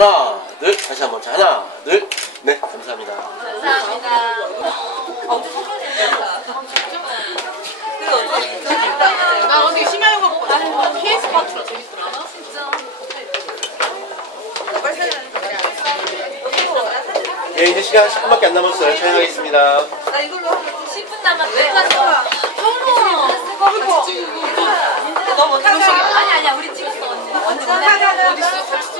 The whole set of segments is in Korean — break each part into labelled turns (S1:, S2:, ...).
S1: 하나, 둘, 다시 한번 하나, 둘, 넷, 감사합니다.
S2: 감사합니다. 아, 아, 나 어제 심야 영화 보고 나
S1: 파트라 재밌더라. 진짜. 예, 이제 시간 10분밖에 안 남았어요. 촬영하겠습니다.
S3: 나 이걸로 10분 남았어. 너무 너무 너무 너무 너무
S4: 너무 너무 너무
S5: 너무 너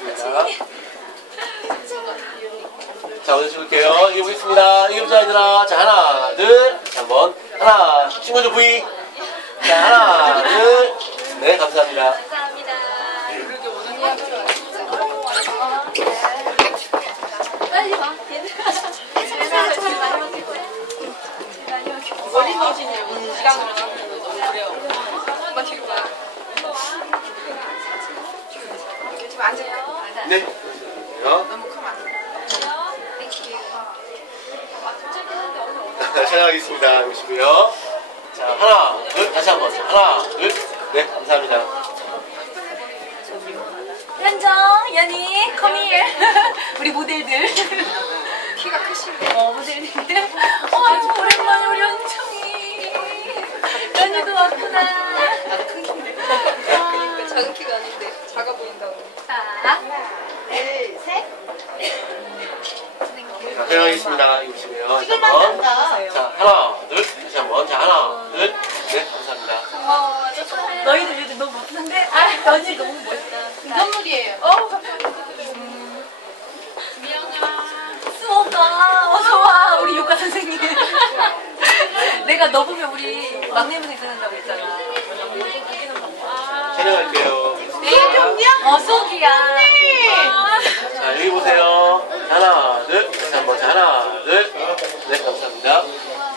S1: 알겠습니 자, 오늘 찍을게요. 이거 보겠습니다. 이거 보자, 얘들아. 자, 하나, 둘, 한 번. 하나, 친구들 부위. 자, 하나, 둘. 네, 감사합니다.
S2: 감사합니다.
S4: 빨리 와.
S3: 머리 넣으시냐고, 시간으로 잡으면 너무 어려워. 엄마 거�
S4: 아직
S1: 네. 너무 크면 안 돼요. 땡큐. 아, 촬영하겠습니다. 보시고요. 자, 하나, 둘, 다시 한 번. 하나, 둘. 네, 감사합니다.
S4: 현정, 연희, come here. 우리 모델들.
S3: 키가 크신 거.
S4: 어, 모델님. 어,
S1: 자, 사하겠습니다 이거 보시고 자, 하나,
S4: 둘. 다시 한
S1: 하나, 어, 네. 둘. 네, 감사합니다. 고
S4: 어, 너희들 요 어. 너무 멋있는데?
S3: 아, 너희 너무 멋있다.
S4: 선물이에요. 어, 내가 너 보면 우리 막내분이 생각다고 했잖아.
S1: 촬영할게요.
S3: 네, 형님.
S4: 어서.
S1: 하나, 둘, 네, 감사합니다.